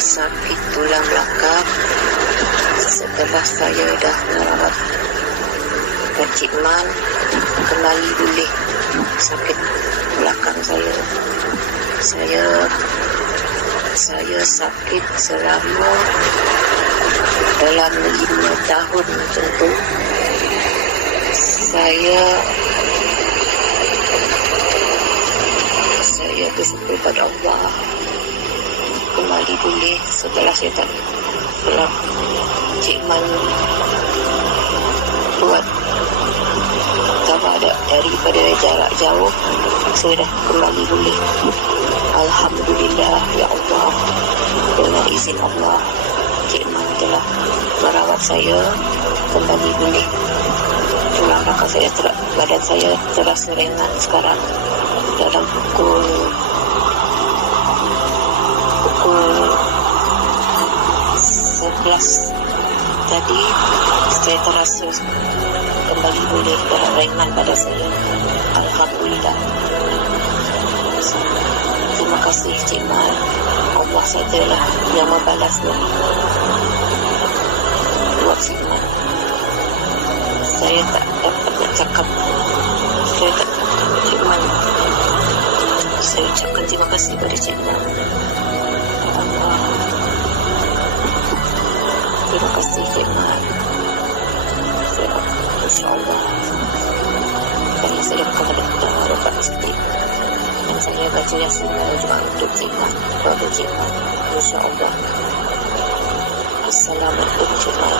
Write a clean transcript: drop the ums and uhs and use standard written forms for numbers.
sakit tulang belakang. Setelah saya dah merawat Cik Man, kembali pulih sakit belakang saya. Saya sakit selama dalam 5 tahun macam tu. Saya bersyukur pada Allah kembali pulih setelah Cik Man buat daripada jarak jauh. Saya dah kembali pulih. Alhamdulillah, ya Allah, dengan izin Allah, Cik Man telah merawat saya kembali pulih. Tulang belakang saya, badan saya terasa ringan sekarang. Dalam pukul 11 tadi, saya terasa kembali pulih dan ringan pada saya. Alhamdulillah. Terima kasih Cik Man. Allah sajalah yang membalasnya buat Cik Man. Saya tak dapat nak cakap. Cik Man, saya ucapkan terima kasih kepada Cik Man. Allah, terima kasih Cik Man. InsyaAllah karena saya kepada kita dapat sedikit, dan saya baca Yasin juga untuk Cik Man, kepada Cik Man. InsyaAllah. Assalamualaikum Cik Man.